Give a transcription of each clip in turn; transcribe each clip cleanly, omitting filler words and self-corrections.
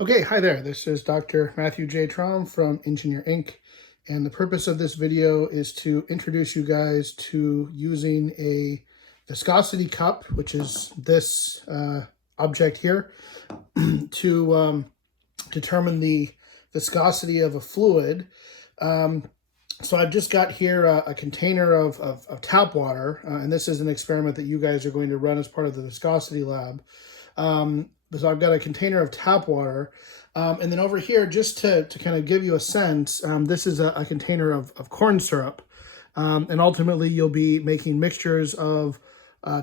Okay, hi there. This is Dr. Matthew J. Traum from Engineer Inc. And the purpose of this video is to introduce you guys to using a viscosity cup, which is this object here, to determine the viscosity of a fluid. So I've just got here a container of tap water, and this is an experiment that you guys are going to run as part of the viscosity lab. So I've got a container of tap water, and then over here, just to kind of give you a sense, this is a container of corn syrup, and ultimately you'll be making mixtures of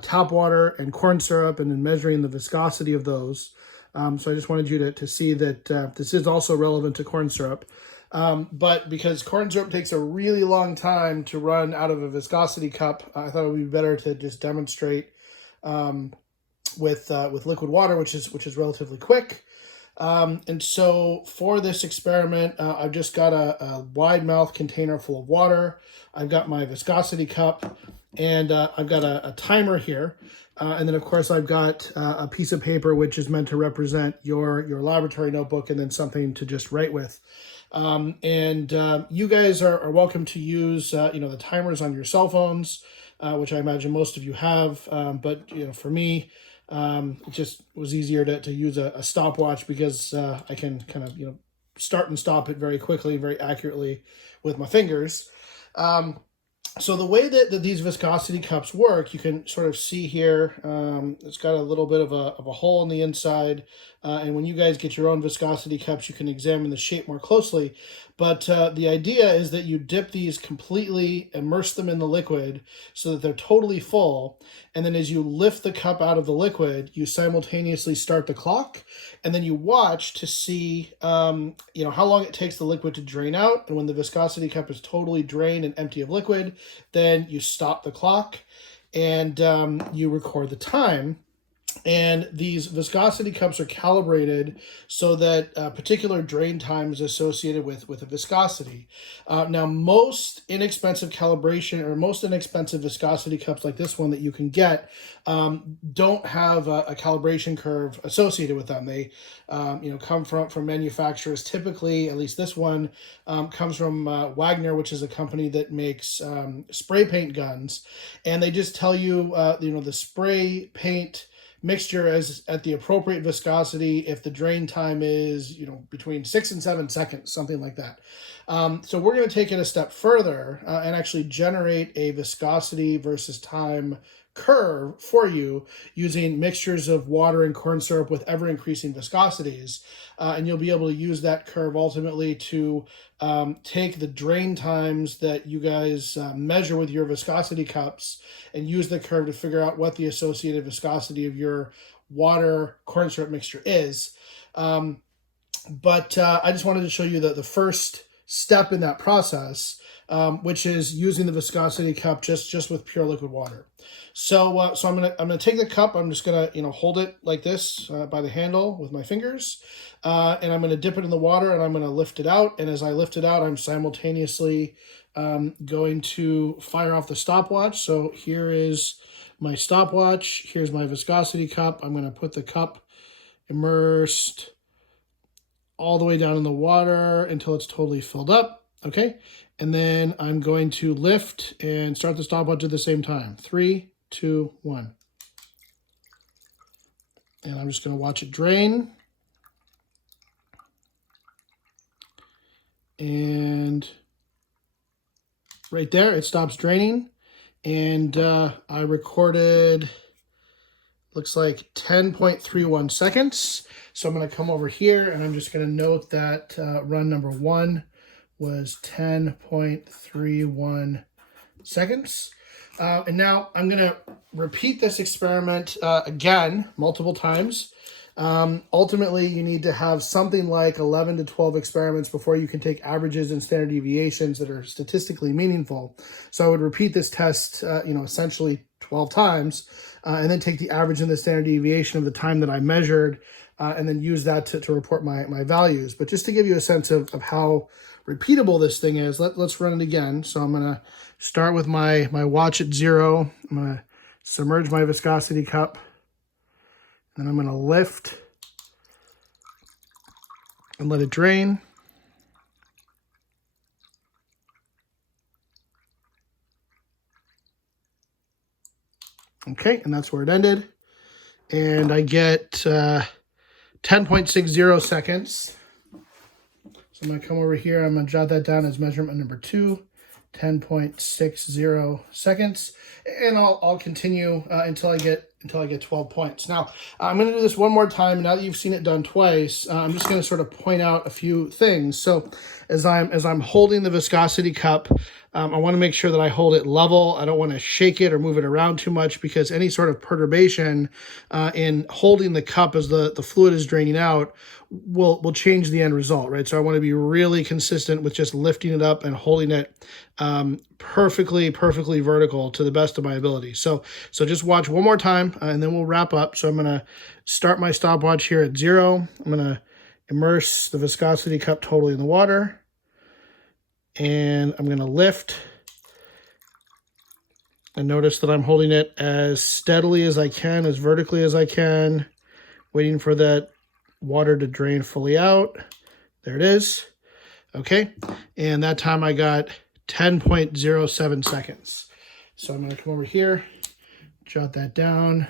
tap water and corn syrup and then measuring the viscosity of those. So I just wanted you to see that this is also relevant to corn syrup. But because corn syrup takes a really long time to run out of a viscosity cup, I thought it would be better to just demonstrate with liquid water, which is relatively quick. And so for this experiment, I've just got a wide mouth container full of water. I've got my viscosity cup, and I've got a timer here. And then, of course, I've got a piece of paper which is meant to represent your laboratory notebook, and then something to just write with. You guys are welcome to use the timers on your cell phones, which I imagine most of you have. But for me, it just was easier to use a stopwatch because I can kind of start and stop it very quickly, very accurately with my fingers. So the way that these viscosity cups work, you can sort of see here, it's got a little bit of a hole in the inside. And when you guys get your own viscosity cups, you can examine the shape more closely. But the idea is that you dip these completely, immerse them in the liquid so that they're totally full. And then as you lift the cup out of the liquid, you simultaneously start the clock. And then you watch to see, how long it takes the liquid to drain out. And when the viscosity cup is totally drained and empty of liquid, then you stop the clock and you record the time. And these viscosity cups are calibrated so that a particular drain time is associated with a viscosity. Now, most inexpensive calibration or most inexpensive viscosity cups like this one that you can get don't have a calibration curve associated with them. They come from manufacturers. Typically, at least this one comes from Wagner, which is a company that makes spray paint guns. And they just tell you, the spray paint mixture is at the appropriate viscosity if the drain time is between 6 and 7 seconds, something like that. So we're going to take it a step further and actually generate a viscosity versus time curve for you using mixtures of water and corn syrup with ever increasing viscosities, and you'll be able to use that curve ultimately to take the drain times that you guys measure with your viscosity cups and use the curve to figure out what the associated viscosity of your water corn syrup mixture is. But I just wanted to show you the first step in that process, which is using the viscosity cup just with pure liquid water. So I'm gonna take the cup. I'm just gonna hold it like this by the handle with my fingers, and I'm gonna dip it in the water and I'm gonna lift it out. And as I lift it out, I'm simultaneously going to fire off the stopwatch. So here is my stopwatch. Here's my viscosity cup. I'm gonna put the cup immersed all the way down in the water until it's totally filled up. Okay, and then I'm going to lift and start the stopwatch at the same time. 3, 2, 1. And I'm just going to watch it drain. And right there, it stops draining. And I recorded, looks like 10.31 seconds. So I'm going to come over here and I'm just going to note that run number 1 was 10.31 seconds. And now I'm going to repeat this experiment again, multiple times. Ultimately, you need to have something like 11 to 12 experiments before you can take averages and standard deviations that are statistically meaningful. So I would repeat this test, essentially 12 times, and then take the average and the standard deviation of the time that I measured, and then use that to report my values. But just to give you a sense of how repeatable this thing is, let's run it again. So I'm going to start with my watch at 0. I'm going to submerge my viscosity cup. And I'm going to lift and let it drain. Okay, and that's where it ended. And I get 10.60 seconds. So I'm going to come over here. I'm going to jot that down as measurement number 2, 10.60 seconds. And I'll continue until I get 12 points. Now, I'm going to do this one more time. Now that you've seen it done twice, I'm just going to sort of point out a few things. So as I'm holding the viscosity cup, I want to make sure that I hold it level. I don't want to shake it or move it around too much, because any sort of perturbation in holding the cup as the fluid is draining out will change the end result, right? So I want to be really consistent with just lifting it up and holding it perfectly vertical to the best of my ability. So just watch one more time and then we'll wrap up. So I'm going to start my stopwatch here at 0. I'm going to immerse the viscosity cup totally in the water. And I'm going to lift. And notice that I'm holding it as steadily as I can, as vertically as I can, waiting for that water to drain fully out. There it is. Okay. And that time I got 10.07 seconds. So I'm going to come over here, jot that down,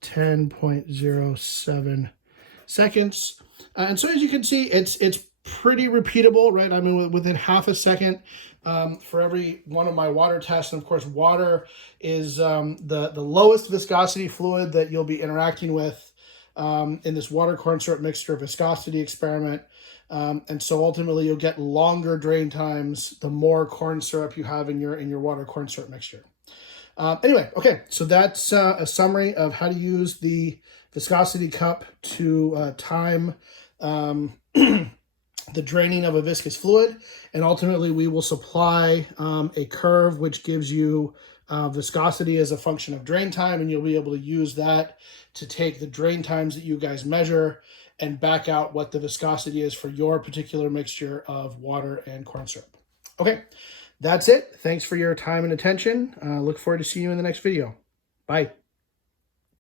10.07 seconds. And so as you can see, it's pretty repeatable, right? I mean, within half a second for every one of my water tests. And of course, water is the lowest viscosity fluid that you'll be interacting with in this water cornstarch mixture viscosity experiment. And so ultimately you'll get longer drain times the more corn syrup you have in your water cornstarch mixture. Anyway, okay, so that's a summary of how to use the viscosity cup to time the draining of a viscous fluid. And ultimately we will supply a curve which gives you viscosity as a function of drain time, and you'll be able to use that to take the drain times that you guys measure and back out what the viscosity is for your particular mixture of water and corn syrup. Okay, that's it. Thanks for your time and attention. Look forward to seeing you in the next video. Bye.